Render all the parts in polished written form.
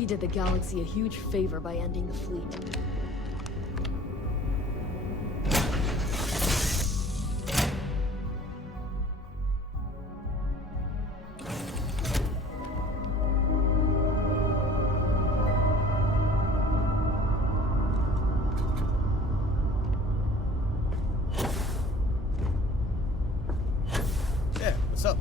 We did the galaxy a huge favor by ending the fleet. Yeah, what's up?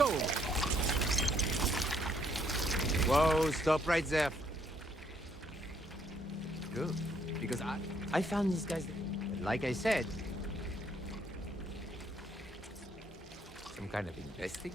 go! Whoa, stop right there. Good, because I found these guys. But like I said, some kind of investing.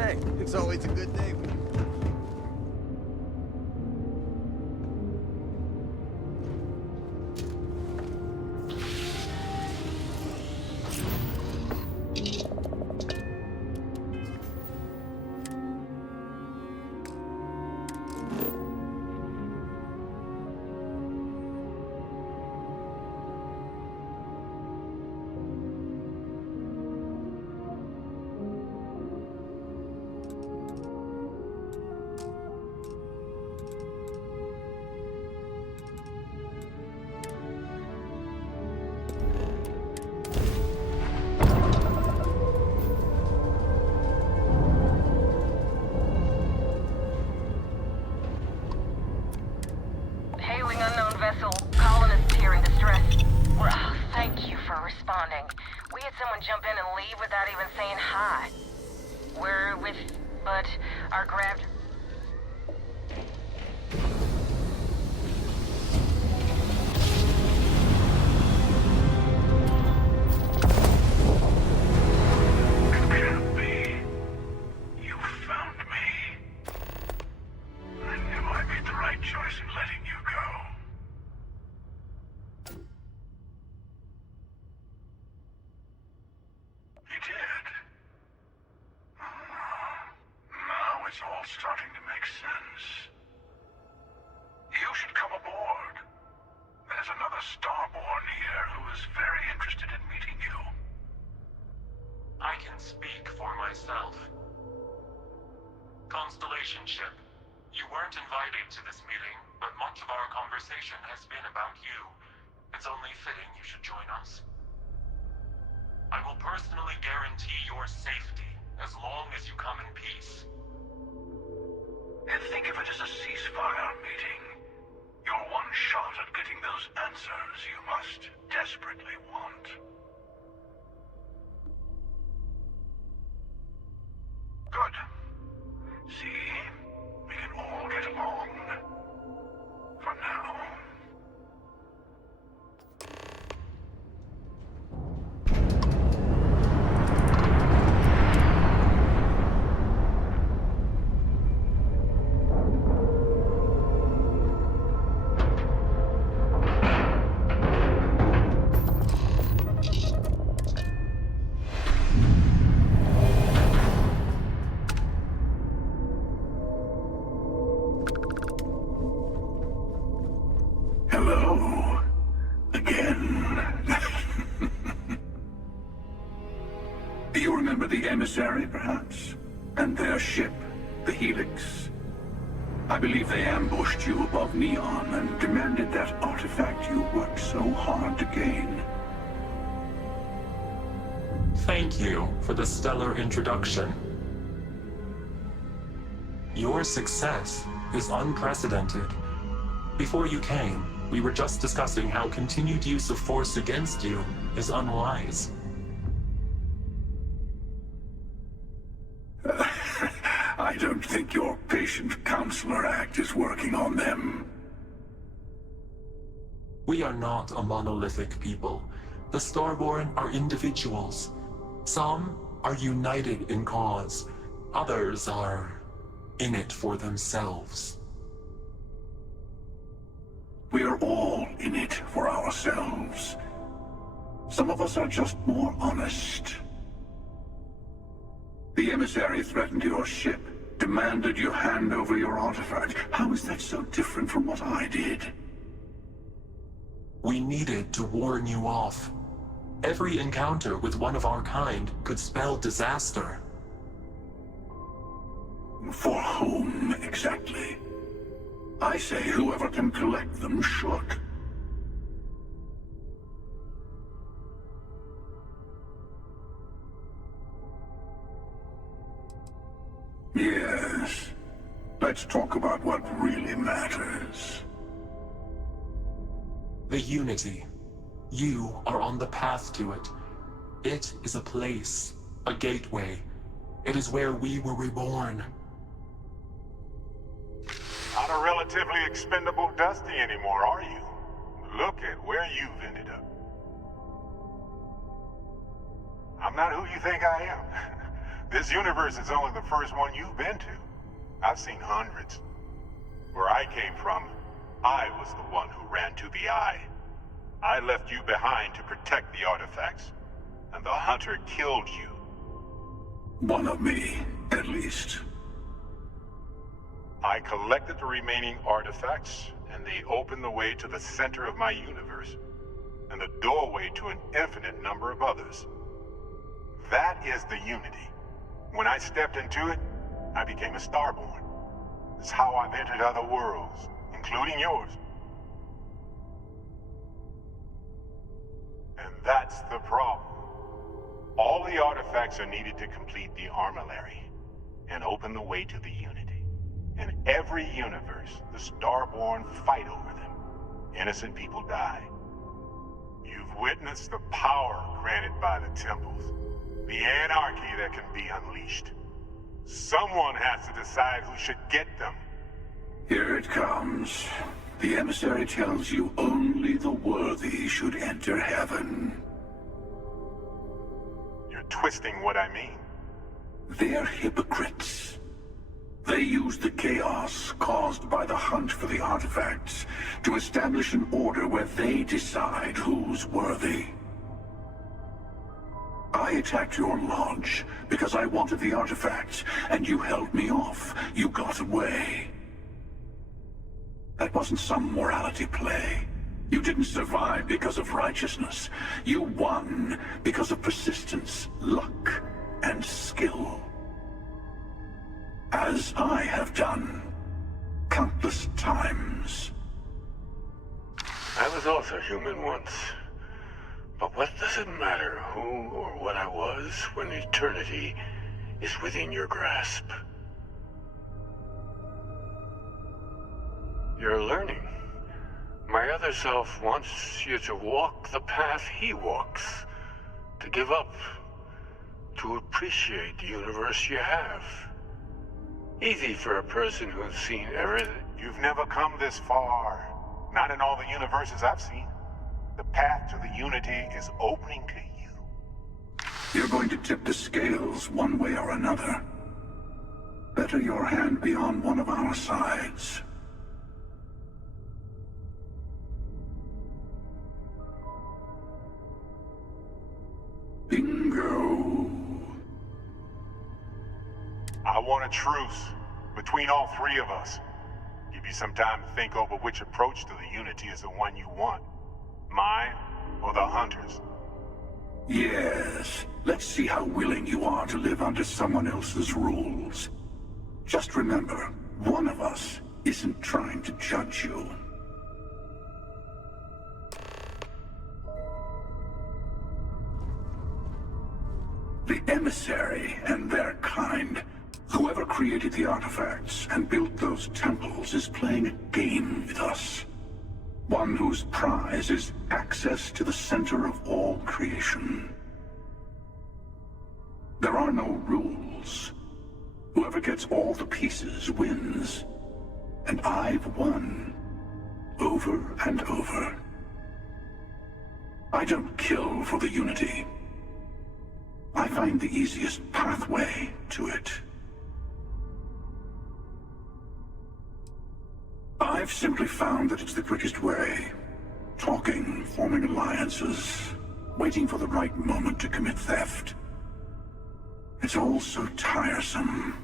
Hey, it's always a good day. Hailing unknown vessel. Colonists here in distress. Thank you for responding. We had someone jump in and leave without even saying hi. We're with, but our grabbed... It can't be. You found me. I knew I made the right choice in letting you go. You did. Now it's all starting to make sense. You should come aboard. There's another Starborn here who is very interested in meeting you. I can speak for myself. Constellation ship, you weren't invited to this meeting, but much of our conversation has been about you. It's only fitting you should join us. I will personally guarantee your safety as long as you come in peace. And think of it as a ceasefire meeting. Your one shot at getting those answers you must desperately want. Good. See? We can all get along. For now. Hello. Again. You remember the emissary, perhaps? And their ship, the Helix? I believe they ambushed you above Neon and demanded that artifact you worked so hard to gain. Thank you for the stellar introduction. Your success is unprecedented. Before you came, we were just discussing how continued use of force against you is unwise. I don't think your patient counselor act is working on them. We are not a monolithic people. The Starborn are individuals. Some are united in cause. Others are in it for themselves. We are all in it for ourselves. Some of us are just more honest. The emissary threatened your ship, demanded you hand over your artifact. How is that so different from what I did? We needed to warn you off. Every encounter with one of our kind could spell disaster. For whom, exactly? I say whoever can collect them should. Yes. Let's talk about what really matters. The Unity. You are on the path to it. It is a place, a gateway. It is where we were reborn. Not a relatively expendable Dusty anymore, are you? Look at where you've ended up. I'm not who you think I am. This universe is only the first one you've been to. I've seen hundreds. Where I came from, I was the one who ran to the Eye. I left you behind to protect the artifacts, and the Hunter killed you. One of me, at least. I collected the remaining artifacts, and they opened the way to the center of my universe, and the doorway to an infinite number of others. That is the Unity. When I stepped into it, I became a Starborn. It's how I've entered other worlds, including yours. And that's the problem. All the artifacts are needed to complete the armillary and open the way to the Unity. In every universe, the Starborn fight over them. Innocent people die. You've witnessed the power granted by the temples, the anarchy that can be unleashed. Someone has to decide who should get them. Here it comes. The emissary tells you only the worthy should enter heaven. You're twisting what I mean. They're hypocrites. They use the chaos caused by the hunt for the artifacts to establish an order where they decide who's worthy. I attacked your lodge because I wanted the artifacts, and you held me off. You got away. That wasn't some morality play. You didn't survive because of righteousness. You won because of persistence, luck, and skill. As I have done countless times. I was also human once. But what does it matter who or what I was when eternity is within your grasp? You're learning. My other self wants you to walk the path he walks, to give up, to appreciate the universe you have. Easy for a person who's seen everything. You've never come this far. Not in all the universes I've seen. The path to the Unity is opening to you. You're going to tip the scales one way or another. Better your hand be on one of our sides. Bingo. I want a truce between all three of us. Give you some time to think over which approach to the Unity is the one you want. Mine or the Hunters? Yes. Let's see how willing you are to live under someone else's rules. Just remember, one of us isn't trying to judge you. The emissary and their kind, whoever created the artifacts and built those temples, is playing a game with us. One whose prize is access to the center of all creation. There are no rules. Whoever gets all the pieces wins. And I've won. Over and over. I don't kill for the Unity. I find the easiest pathway to it. I've simply found that it's the quickest way. Talking, forming alliances, waiting for the right moment to commit theft. It's all so tiresome.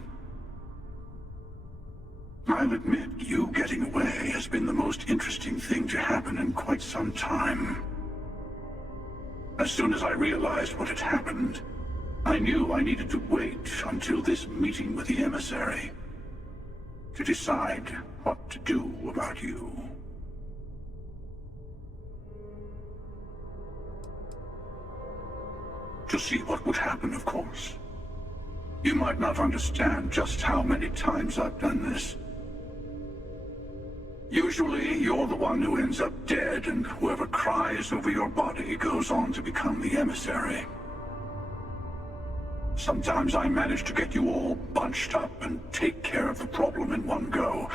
I'll admit, you getting away has been the most interesting thing to happen in quite some time. As soon as I realized what had happened, I knew I needed to wait until this meeting with the emissary to decide what to do about you. To see what would happen, of course. You might not understand just how many times I've done this. Usually, you're the one who ends up dead, and whoever cries over your body goes on to become the emissary. Sometimes I manage to get you all bunched up and take care of the problem in one go.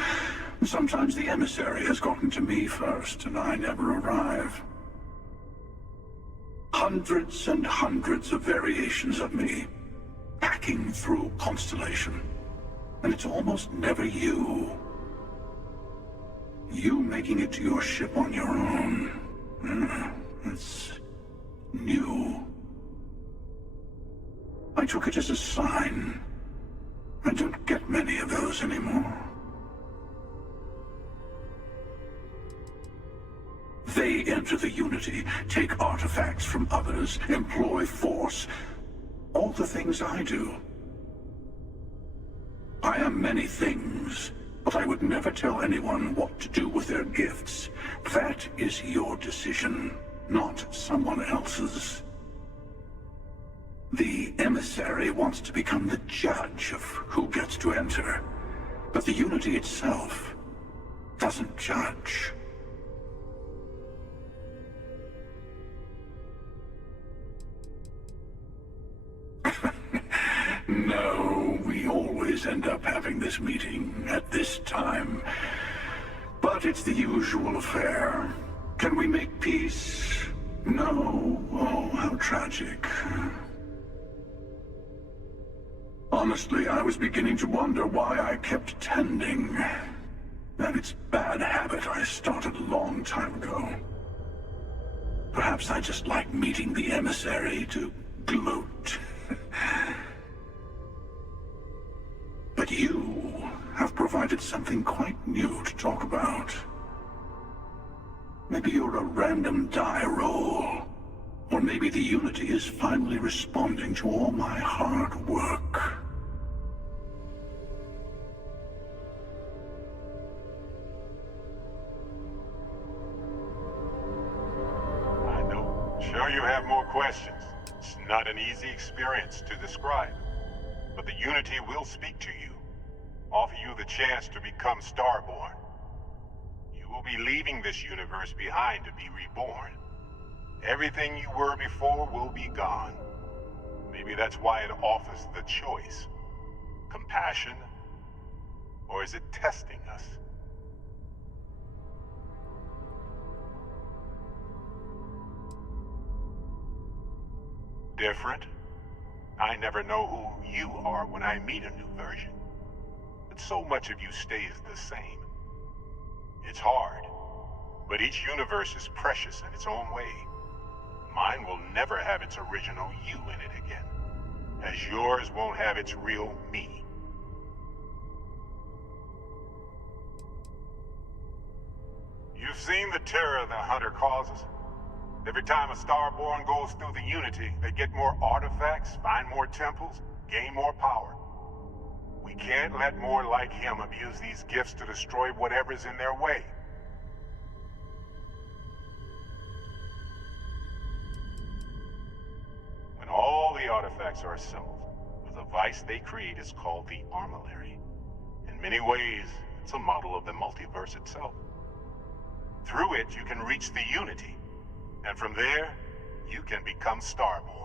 Sometimes the emissary has gotten to me first, and I never arrive. Hundreds and hundreds of variations of me. hacking through Constellation. And it's almost never you. You making it to your ship on your own. It's new. I took it as a sign. I don't get many of those anymore. They enter the Unity, take artifacts from others, employ force. All the things I do. I am many things, but I would never tell anyone what to do with their gifts. That is your decision, not someone else's. The emissary wants to become the judge of who gets to enter, but the Unity itself doesn't judge. No, we always end up having this meeting at this time. But it's the usual affair. Can we make peace? No. Oh, how tragic. Honestly, I was beginning to wonder why I kept tending. And it's a bad habit I started a long time ago. Perhaps I just like meeting the emissary to gloat. But you have provided something quite new to talk about. Maybe you're a random die roll. Or maybe the Unity is finally responding to all my hard work. I know. Sure you have more questions. It's not an easy experience to describe. But the Unity will speak to you. Offer you the chance to become Starborn. You will be leaving this universe behind to be reborn. Everything you were before will be gone. Maybe that's why it offers the choice. Compassion? Or is it testing us? Different? I never know who you are when I meet a new version. But so much of you stays the same. It's hard, but each universe is precious in its own way. Mine will never have its original you in it again, as yours won't have its real me. You've seen the terror the Hunter causes. Every time a Starborn goes through the Unity, they get more artifacts, find more temples, gain more power. We can't let more like him abuse these gifts to destroy whatever's in their way. When all the artifacts are assembled, the device they create is called the Armillary. In many ways, it's a model of the multiverse itself. Through it, you can reach the Unity, and from there, you can become Starborn.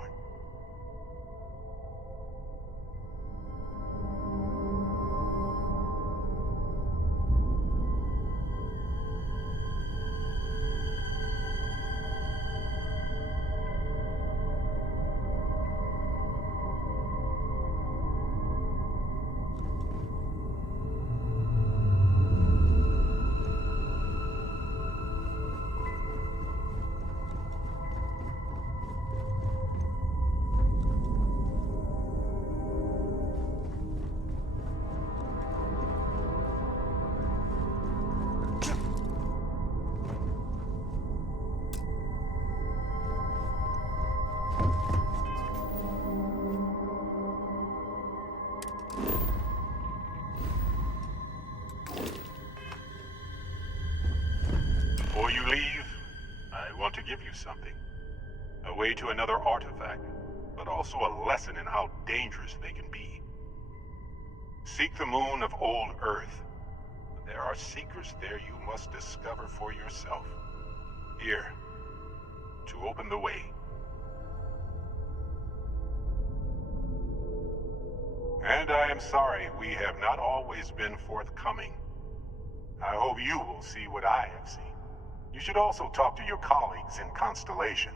Before you leave, I want to give you something. A way to another artifact, but also a lesson in how dangerous they can be. Seek the moon of old Earth. There are secrets there you must discover for yourself. Here, to open the way. And I am sorry we have not always been forthcoming. I hope you will see what I have seen. You should also talk to your colleagues in Constellation.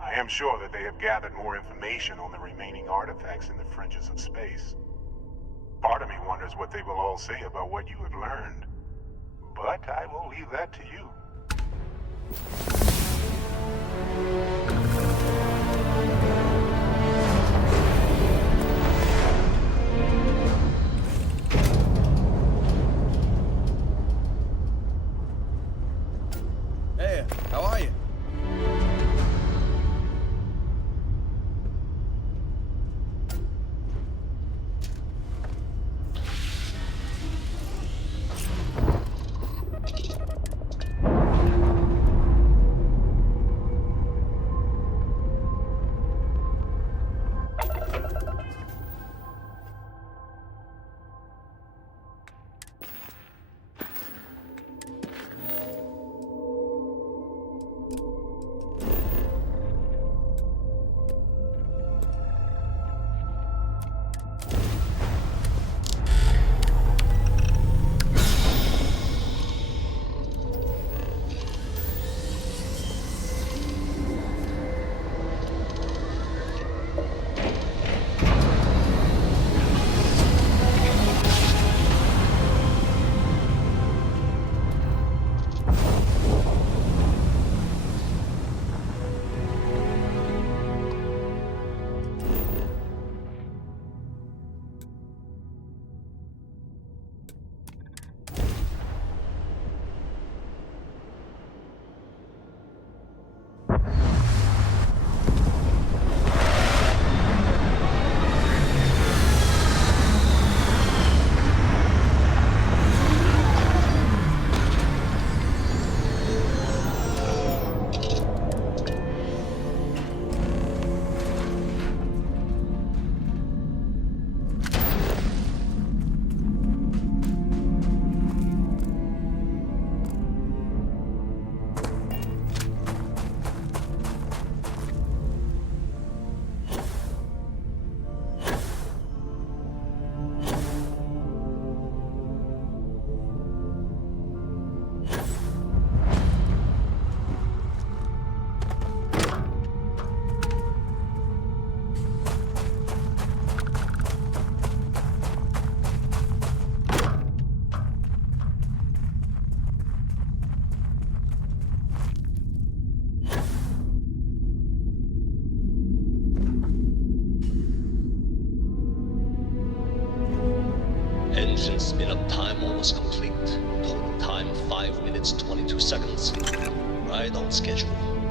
I am sure that they have gathered more information on the remaining artifacts in the fringes of space. Part of me wonders what they will all say about what you have learned. But I will leave that to you. Hey, how are you? Engine spin-up time almost complete. Total time 5 minutes 22 seconds. Right on schedule.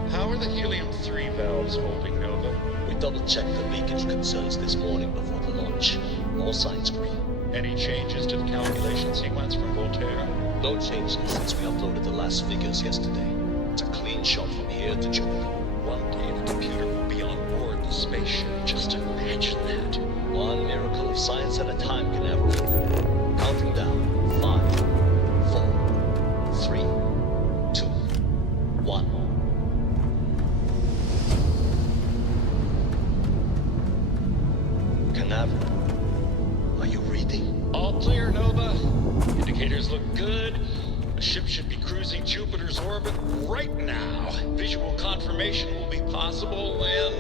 How are the helium-3 valves holding, Nova? We double-checked the leakage concerns this morning before the launch. All signs green. Any changes to the calculation sequence from Voltaire? No changes since we uploaded the last figures yesterday. It's a clean shot from here to Jupiter. One day the computer will be on board the spaceship. Just imagine that. One miracle of science at a time, Canaveral. Counting down. 5, 4, 3, 2, 1. Canaveral, are you reading? All clear, Nova. Indicators look good. The ship should be cruising Jupiter's orbit right now. Visual confirmation will be possible in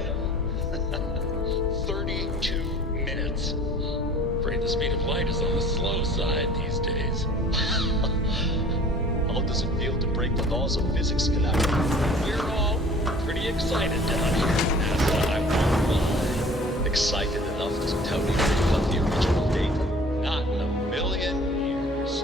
32 minutes. Afraid the speed of light is on the slow side these days. How does it feel to break the laws of physics, Canaveral? We're all pretty excited down here. That's all I won't lie. Excited enough to tell me that you got the original data? Not in a million years.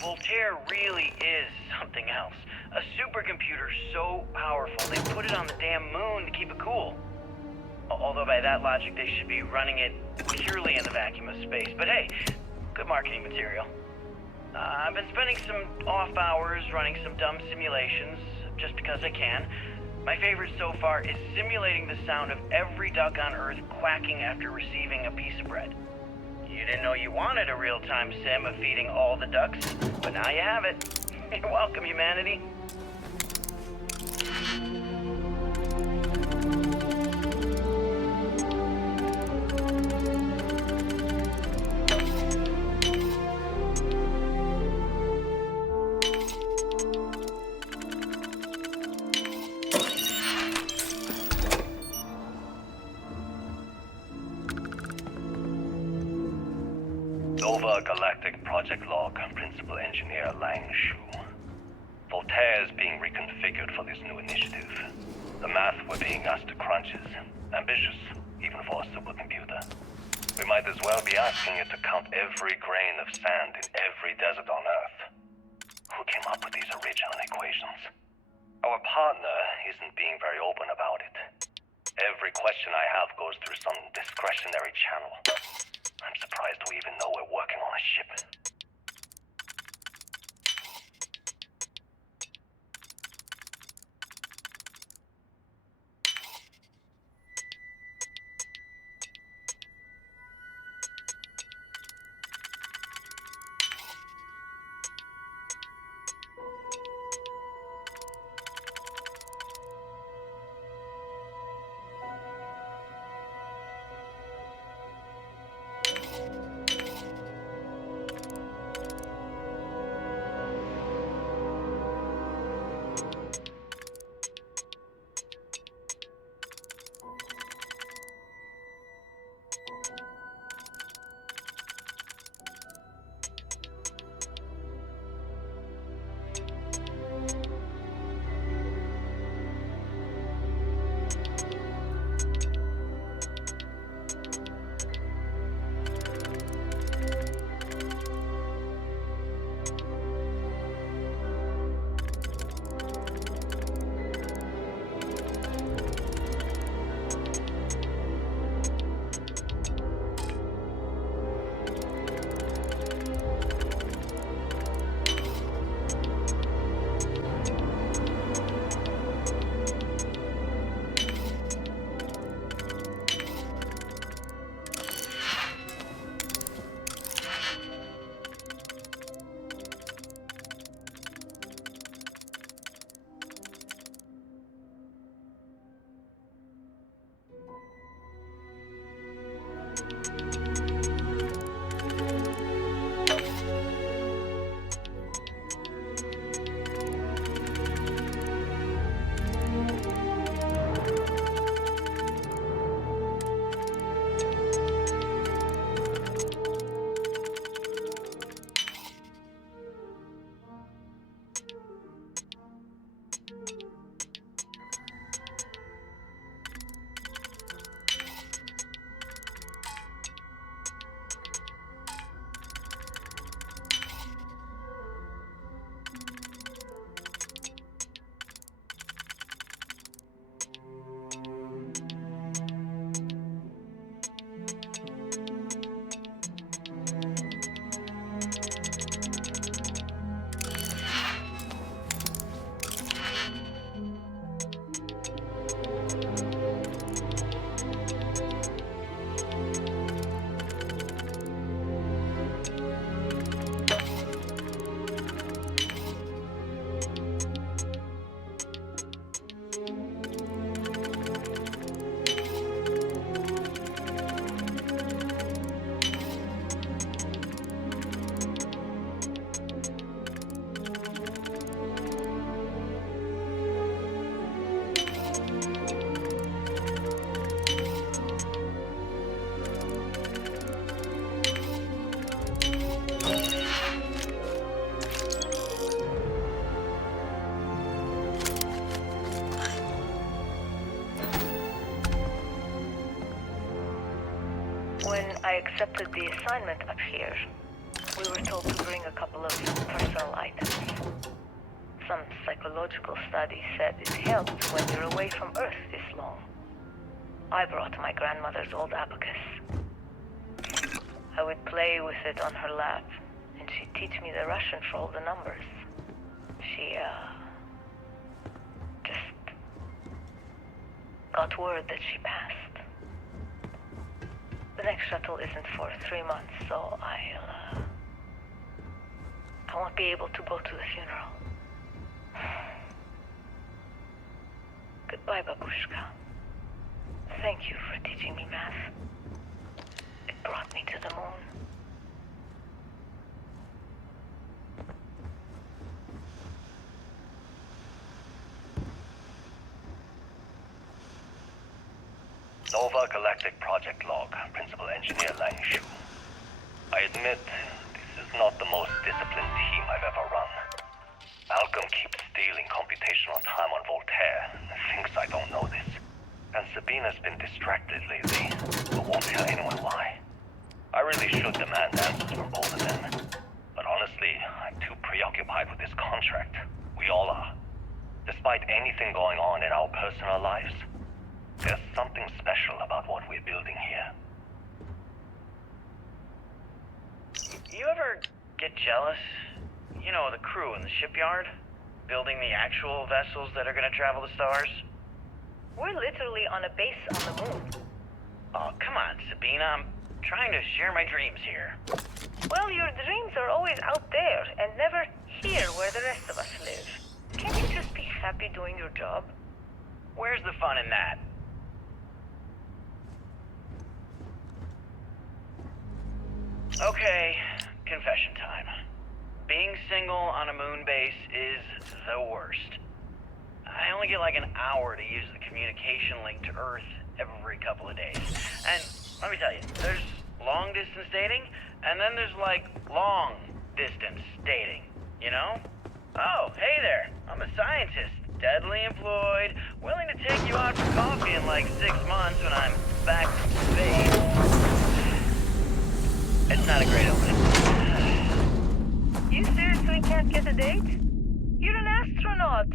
Voltaire really is something else. A supercomputer so powerful they put it on the damn moon to keep it cool. Although by that logic they should be running it purely in the vacuum of space. But hey, good marketing material. I've been spending some off hours running some dumb simulations just because I can. My favorite so far is simulating the sound of every duck on Earth quacking after receiving a piece of bread. You didn't know you wanted a real-time sim of feeding all the ducks, but now you have it. You're welcome, humanity. Nova Galactic Project Log, Principal Engineer Lang Shu. Voltaire is being reconfigured for this new initiative. The math we're being asked to crunch is ambitious, even for a supercomputer. We might as well be asking it to count every grain of sand in every desert on Earth. Who came up with these original equations? Our partner isn't being very open about it. Every question I have goes through some discretionary channel. I'm surprised we even know we're working on a ship. When I accepted the assignment up here, we were told to bring a couple of personal items. Some psychological studies said it helps when you're away from Earth this long. I brought my grandmother's old abacus. I would play with it on her lap, and she'd teach me the Russian for all the numbers. She, just got word that she passed. The next shuttle isn't for 3 months, so I won't be able to go to the funeral. Goodbye, Babushka. Thank you for teaching me math. It brought me to the moon. Nova Galactic Project Log, Principal Engineer Lang Shu. I admit, this is not the most disciplined team I've ever run. Malcolm keeps stealing computational time on Voltaire and thinks I don't know this. And Sabina's been distracted lately, but won't tell anyone why. I really should demand answers from both of them. But honestly, I'm too preoccupied with this contract. We all are. Despite anything going on in our personal lives, there's something special about what we're building here. You ever get jealous? You know, the crew in the shipyard? Building the actual vessels that are gonna travel the stars? We're literally on a base on the moon. Oh, come on, Sabina. I'm trying to share my dreams here. Well, your dreams are always out there and never here where the rest of us live. Can't you just be happy doing your job? Where's the fun in that? Okay, confession time. Being single on a moon base is the worst. I only get like an hour to use the communication link to Earth every couple of days. And let me tell you, there's long distance dating, and then there's like long distance dating, you know? Oh, hey there, I'm a scientist, deadly employed, willing to take you out for coffee in like 6 months when I'm back from space. It's not a great opening. You seriously can't get a date? You're an astronaut.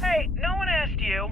Hey, no one asked you.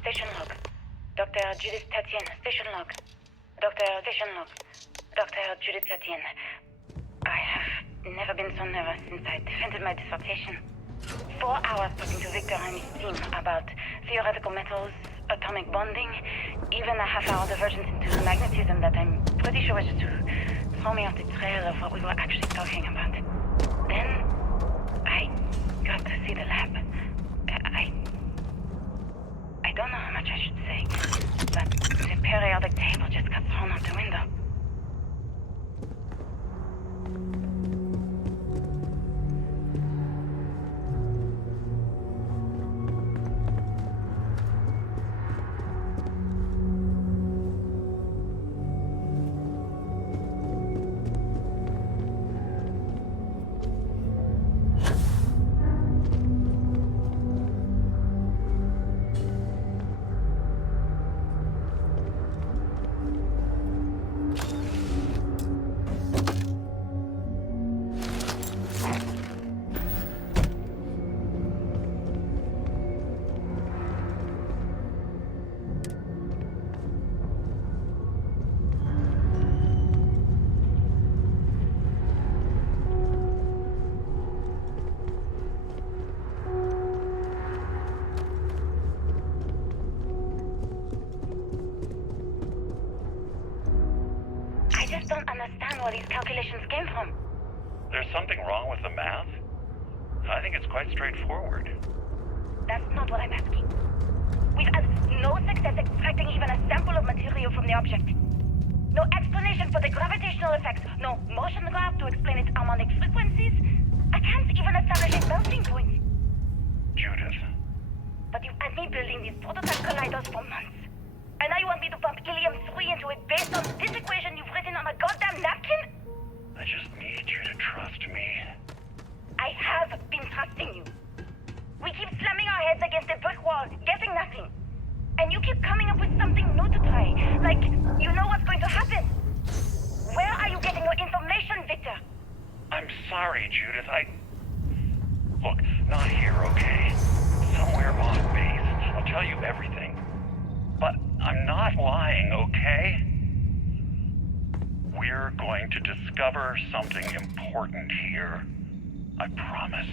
Station log. Dr. Judith Tatien, station log. Station log. Dr. Judith Tatien. I have never been so nervous since I defended my dissertation. 4 hours talking to Victor and his team about theoretical metals, atomic bonding, even a half-hour divergence into magnetism that I'm pretty sure was just to throw me off the trail of what we were actually talking about. Then, I got to see the lab. I don't know how much I should say, but the periodic table just got thrown out the window. Don't understand where these calculations came from. There's something wrong with the math? I think it's quite straightforward. That's not what I'm asking. We've had no success extracting even a sample of material from the object. No explanation for the gravitational effects. No motion graph to explain its harmonic frequencies. I can't even establish its melting point. Judith. But you've had me building these prototype colliders for months. And now you want me to pump helium-3 into it based on this equation you've written on a goddamn napkin? I just need you to trust me. I have been trusting you. We keep slamming our heads against a brick wall, getting nothing. And you keep coming up with something new to try. Like, you know what's going to happen. Where are you getting your information, Victor? I'm sorry, Judith. Look, not here, okay? Somewhere off base. I'll tell you everything. But I'm not lying, okay? We're going to discover something important here. I promise.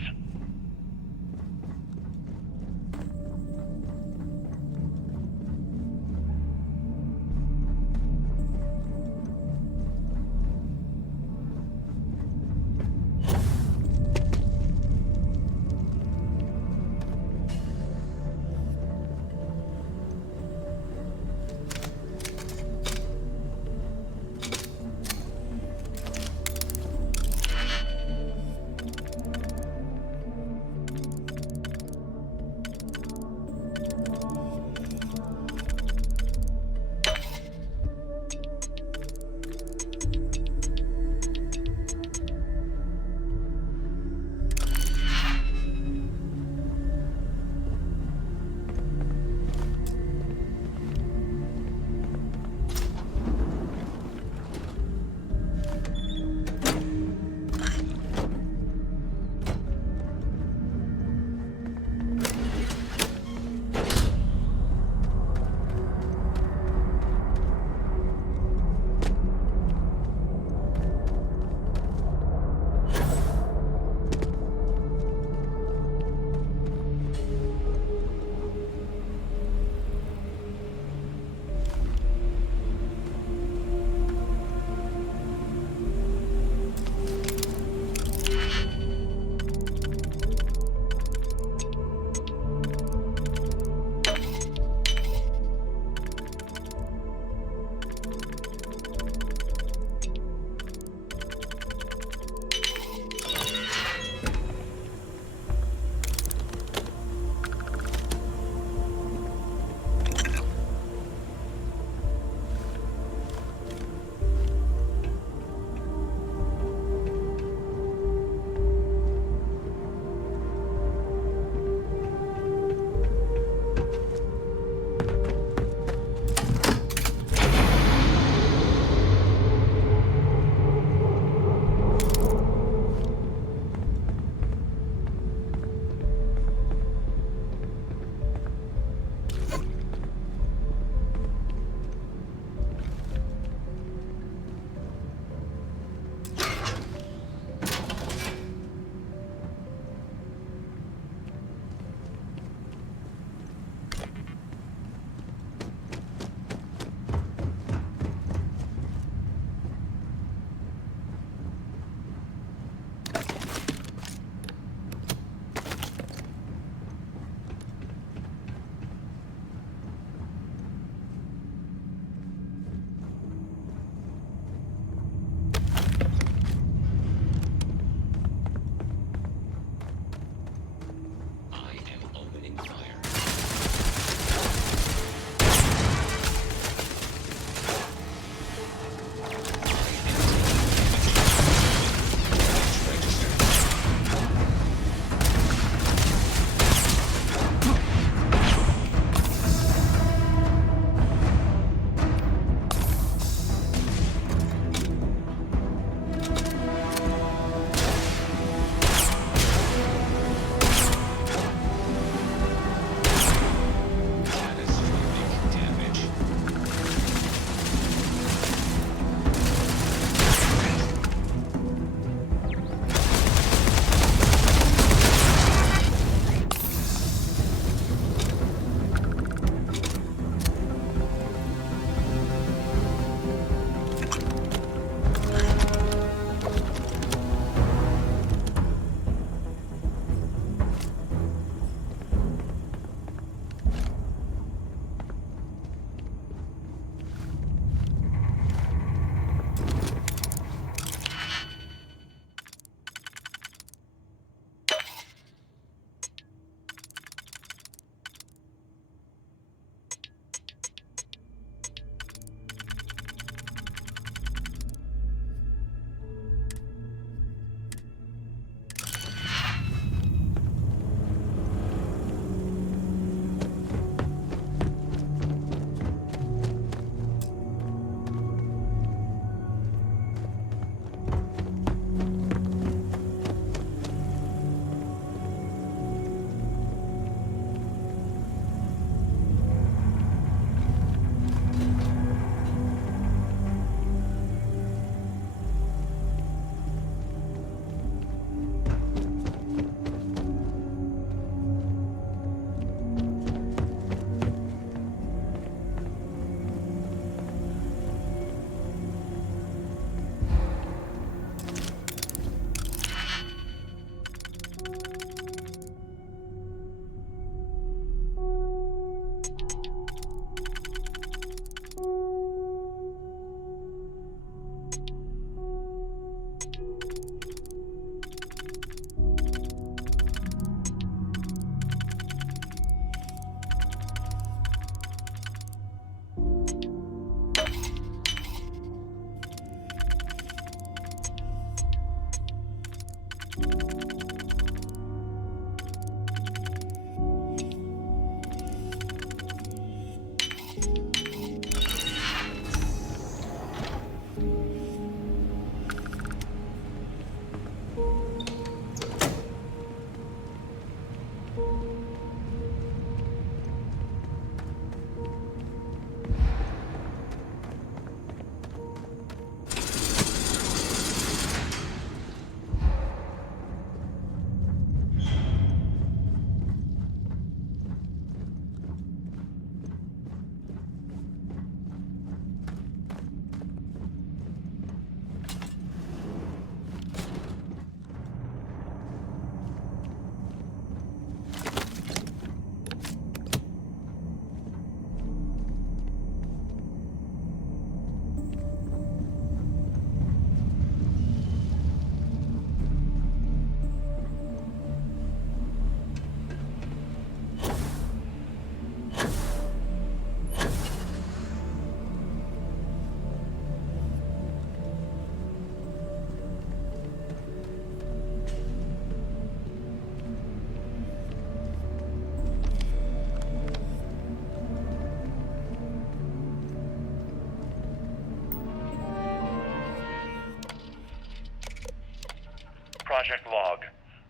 Project Log.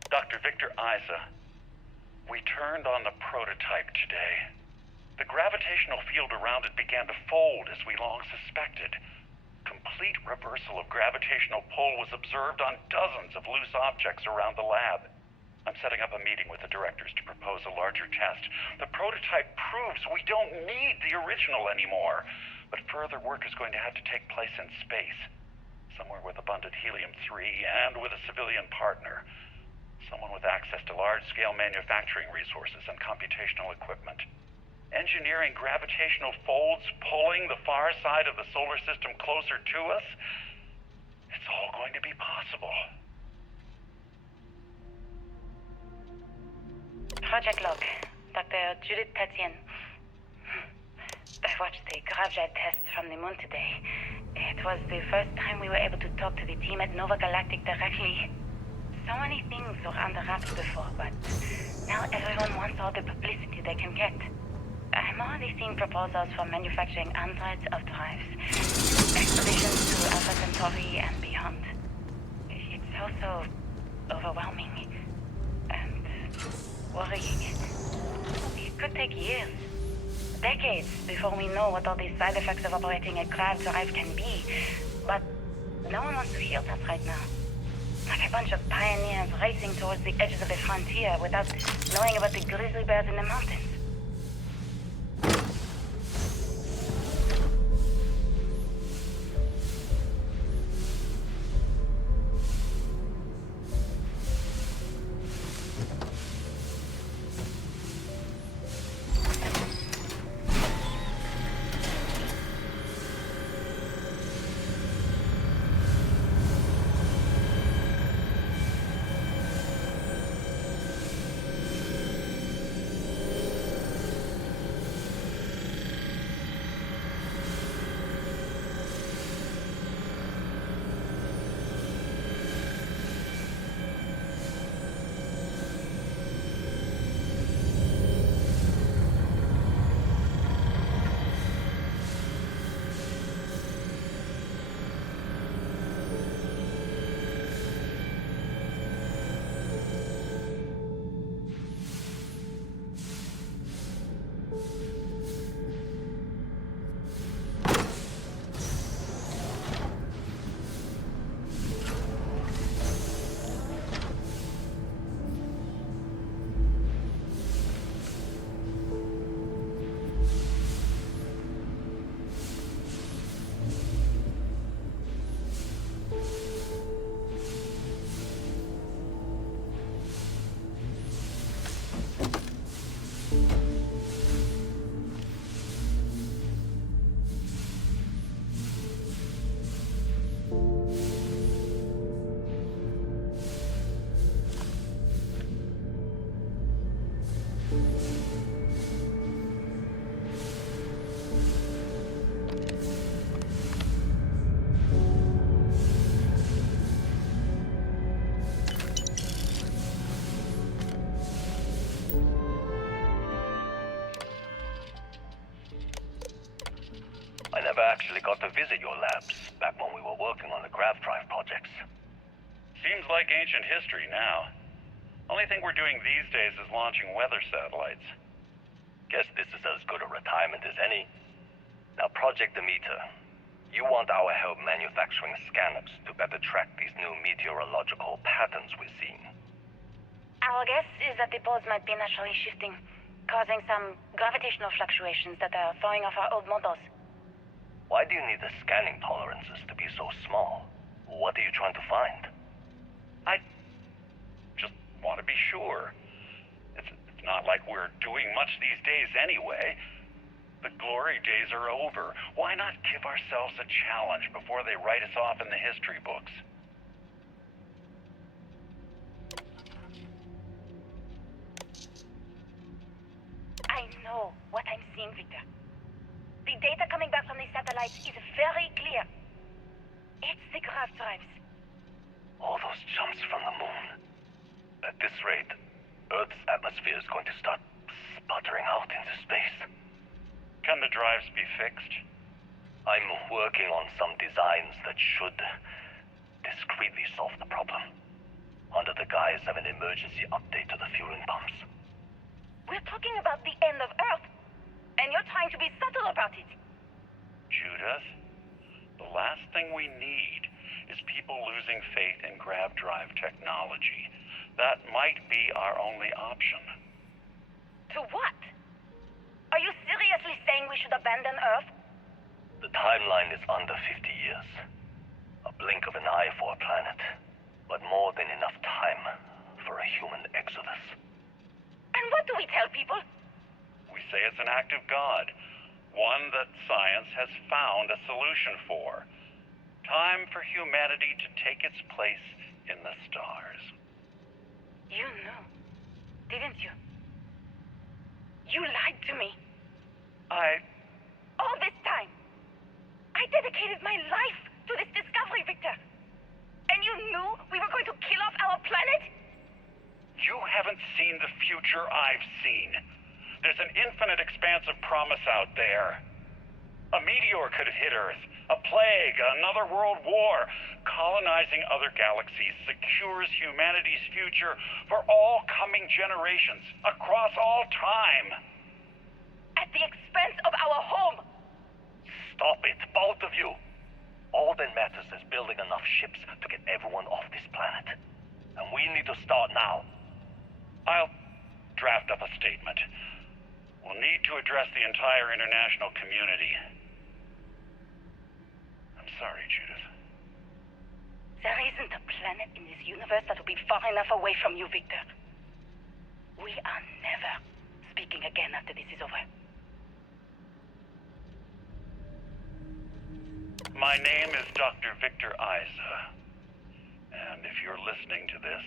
Dr. Victor Isa. We turned on the prototype today. The gravitational field around it began to fold as we long suspected. Complete reversal of gravitational pull was observed on dozens of loose objects around the lab. I'm setting up a meeting with the directors to propose a larger test. The prototype proves we don't need the original anymore, but further work is going to have to take place in space, somewhere with abundant helium-3 and with a civilian partner. Someone with access to large-scale manufacturing resources and computational equipment. Engineering gravitational folds pulling the far side of the solar system closer to us? It's all going to be possible. Project Log, Dr. Judith Tatian. I watched the gravjet tests from the moon today. It was the first time we were able to talk to the team at Nova Galactic directly. So many things were under wraps before, but now everyone wants all the publicity they can get. I'm already seeing proposals for manufacturing hundreds of drives, expeditions to Alpha Centauri and beyond. It's also overwhelming and worrying. It could take years, decades, before we know what all the side effects of operating a grav drive can be, but no one wants to hear that right now. Like a bunch of pioneers racing towards the edges of the frontier without knowing about the grizzly bears in the mountains. I never actually got to visit your labs back when we were working on the grav drive projects. Seems like ancient history now. Only thing we're doing these days is launching weather satellites. Guess this is as good a retirement as any. Now, Project Demeter, you want our help manufacturing scanners to better track these new meteorological patterns we're seeing. Our guess is that the poles might be naturally shifting, causing some gravitational fluctuations that are throwing off our old models. Why do you need the scanning tolerances to be so small? What are you trying to find? I just want to be sure. It's not like we're doing much these days anyway. The glory days are over. Why not give ourselves a challenge before they write us off in the history books? I know what I'm seeing, Victor. The data coming back from the satellites is very clear. It's the grav drives. All those jumps from the moon. At this rate, Earth's atmosphere is going to start sputtering out into space. Can the drives be fixed? I'm working on some designs that should discreetly solve the problem. under the guise of an emergency update to the fueling pumps. We're talking about the end of Earth, and you're trying to be subtle about it. Judith, the last thing we need is people losing faith in grav drive technology. That might be our only option. To what? Are you seriously saying we should abandon Earth? The timeline is under 50 years. A blink of an eye for a planet, but more than enough time for a human exodus. And what do we tell people? We say it's an act of God, one that science has found a solution for. Time for humanity to take its place in the stars. You knew, didn't you? You lied to me. All this time, I dedicated my life to this discovery, Victor. And you knew we were going to kill off our planet? You haven't seen the future I've seen. There's an infinite expanse of promise out there. A meteor could hit Earth, a plague, another world war. Colonizing other galaxies secures humanity's future for all coming generations, across all time. At the expense of our home. Stop it, both of you. All that matters is building enough ships to get everyone off this planet. And we need to start now. I'll draft up a statement. We'll need to address the entire international community. I'm sorry, Judith. There isn't a planet in this universe that will be far enough away from you, Victor. We are never speaking again after this is over. My name is Dr. Victor Isa. And if you're listening to this,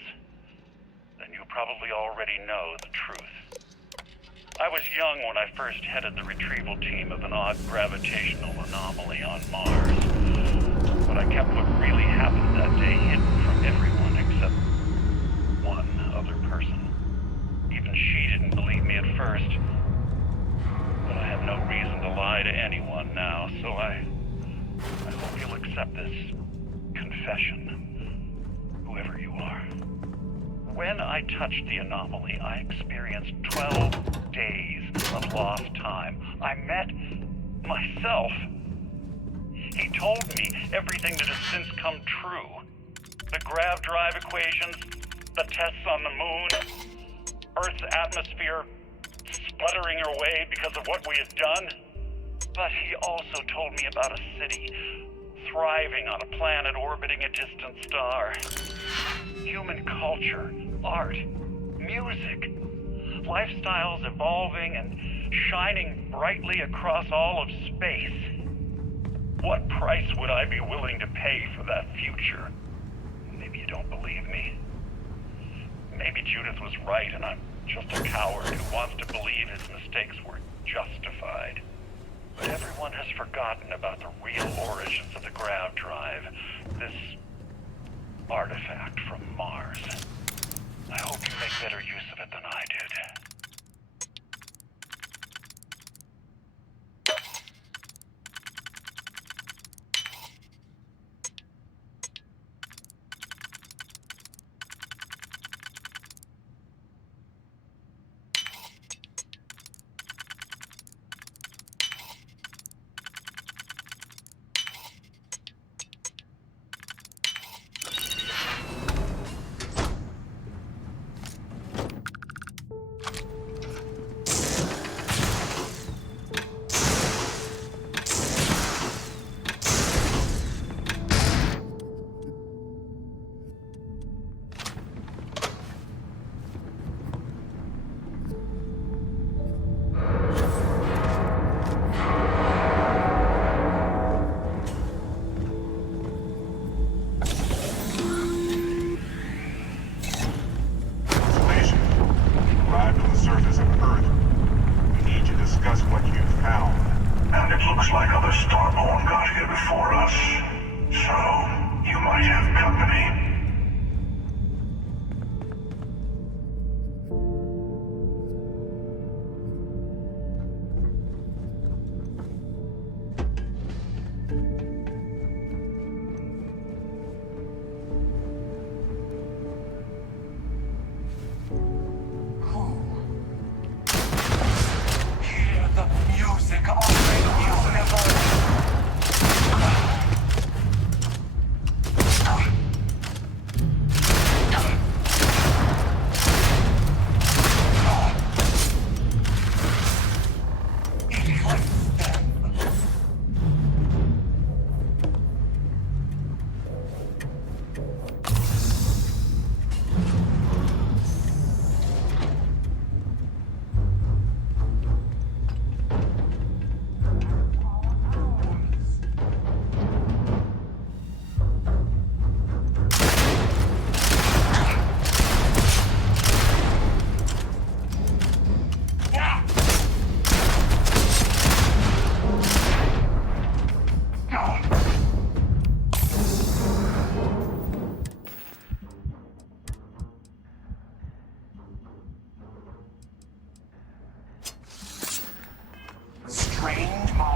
then you probably already know the truth. I was young when I first headed the retrieval team of an odd gravitational anomaly on Mars. But I kept what really happened that day hidden from everyone except one other person. Even she didn't believe me at first. But I have no reason to lie to anyone now, so I hope you'll accept this confession, whoever you are. When I touched the anomaly, I experienced 12 days of lost time. I met myself. He told me everything that has since come true. The grav drive equations, the tests on the moon, Earth's atmosphere sputtering away because of what we had done. But he also told me about a city thriving on a planet orbiting a distant star. Human culture, art, music, lifestyles evolving and shining brightly across all of space. What price would I be willing to pay for that future? Maybe you don't believe me. Maybe Judith was right and I'm just a coward who wants to believe his mistakes were justified. But everyone has forgotten about the real origins of the grav drive, this artifact from Mars. I hope you make better use of it than I did.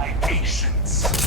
my patience.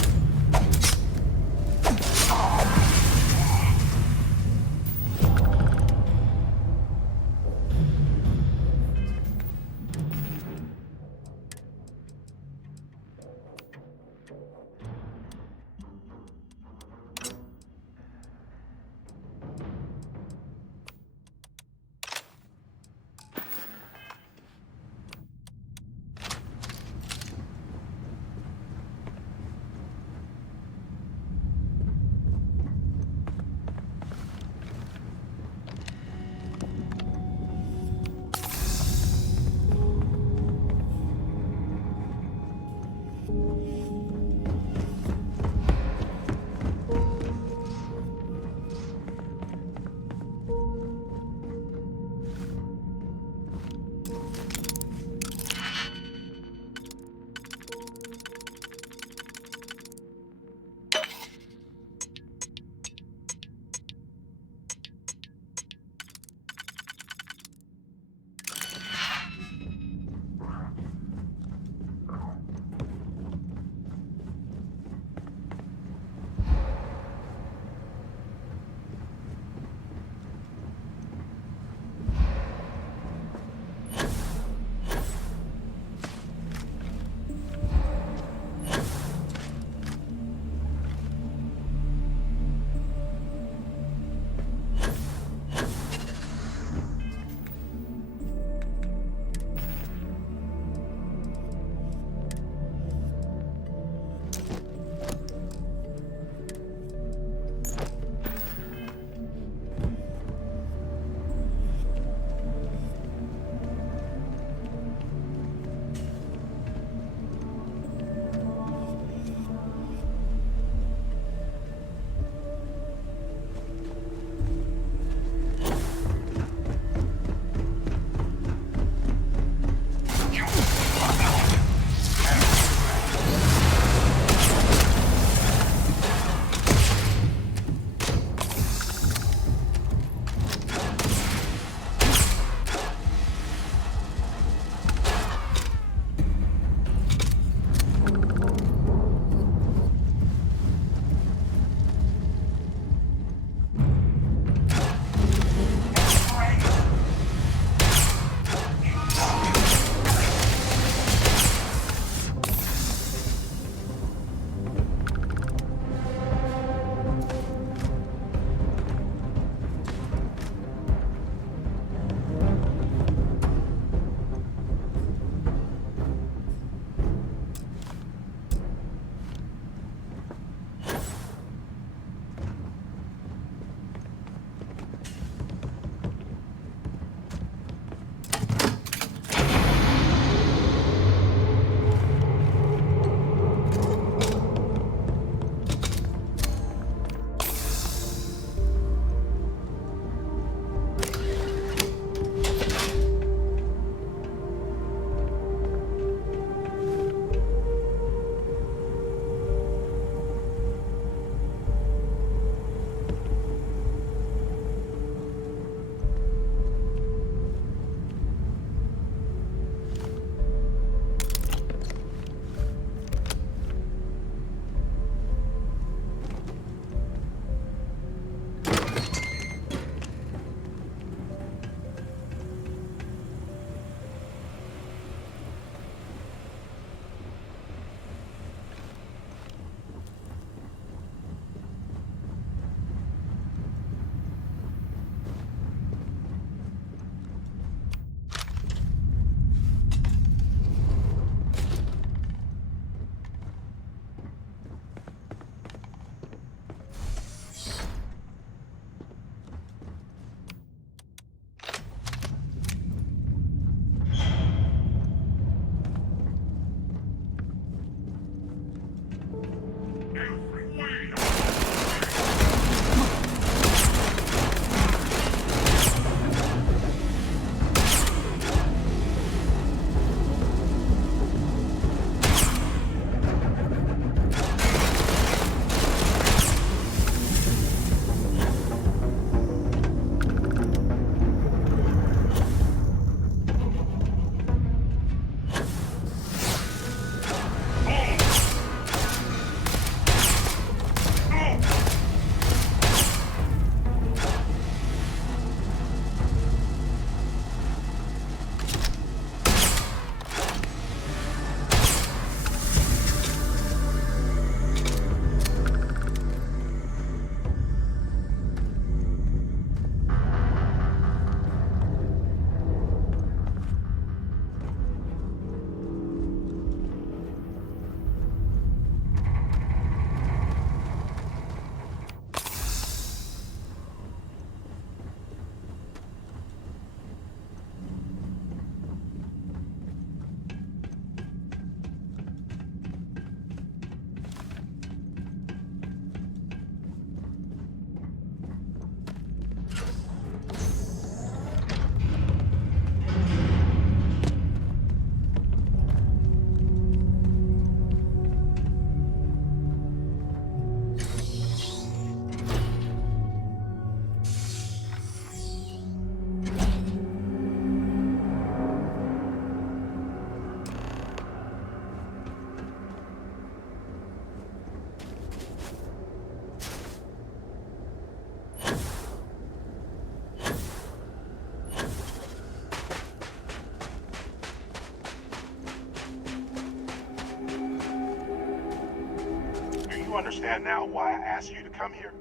understand now why I asked you to come here?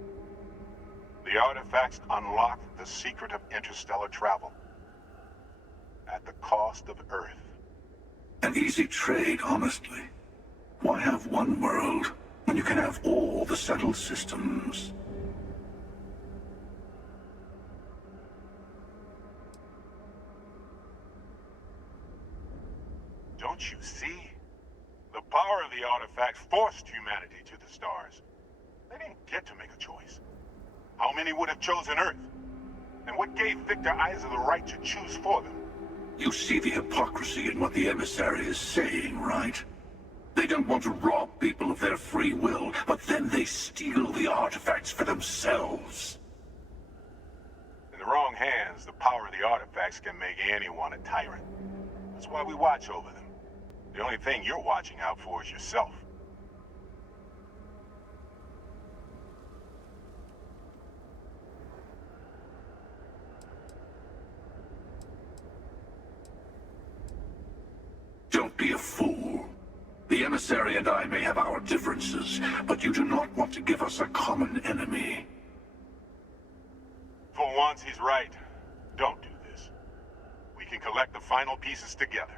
The artifacts unlock the secret of interstellar travel. At the cost of Earth. An easy trade, honestly. Why have one world when you can have all the settled systems? Don't you see? The power of the artifacts forced humanity to the stars. They didn't get to make a choice. How many would have chosen Earth? And what gave Victor Isa the right to choose for them? You see the hypocrisy in what the emissary is saying, right? They don't want to rob people of their free will, but then they steal the artifacts for themselves. In the wrong hands, the power of the artifacts can make anyone a tyrant. That's why we watch over them. The only thing you're watching out for is yourself. Don't be a fool. The emissary and I may have our differences, but you do not want to give us a common enemy. For once, he's right. Don't do this. We can collect the final pieces together.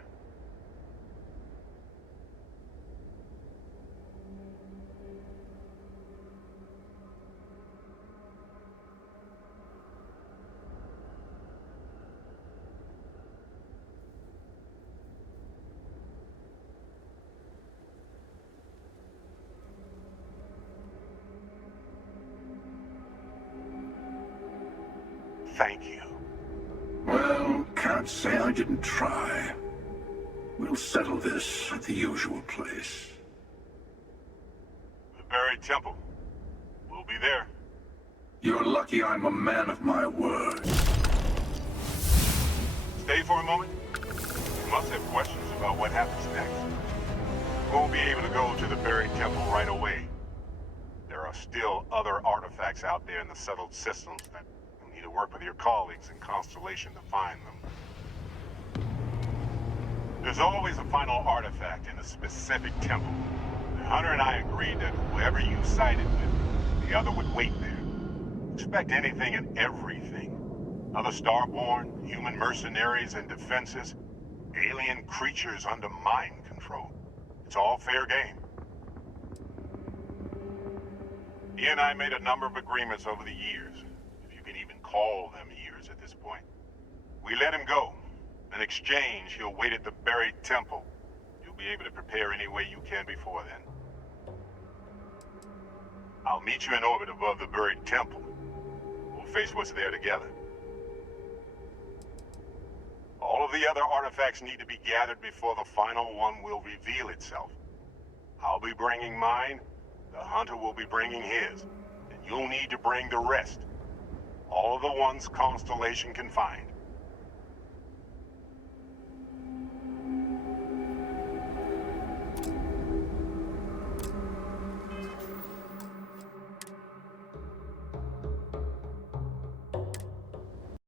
Thank you. Well, can't say I didn't try. We'll settle this at the usual place. The buried temple. We'll be there. You're lucky I'm a man of my word. Stay for a moment. You must have questions about what happens next. You won't be able to go to the buried temple right away. There are still other artifacts out there in the settled systems that you'll need to work with your colleagues in Constellation to find them. There's always a final artifact in a specific temple. Hunter and I agreed that whoever you sided with, the other would wait there. Expect anything and everything. Other Starborn, human mercenaries and defenses, alien creatures under mind control. It's all fair game. He and I made a number of agreements over the years, if you can even call them years at this point. We let him go. In exchange, he'll wait at the buried temple. You'll be able to prepare any way you can before then. I'll meet you in orbit above the buried temple. We'll face what's there together. All of the other artifacts need to be gathered before the final one will reveal itself. I'll be bringing mine, the Hunter will be bringing his, and you'll need to bring the rest. All of the ones Constellation can find.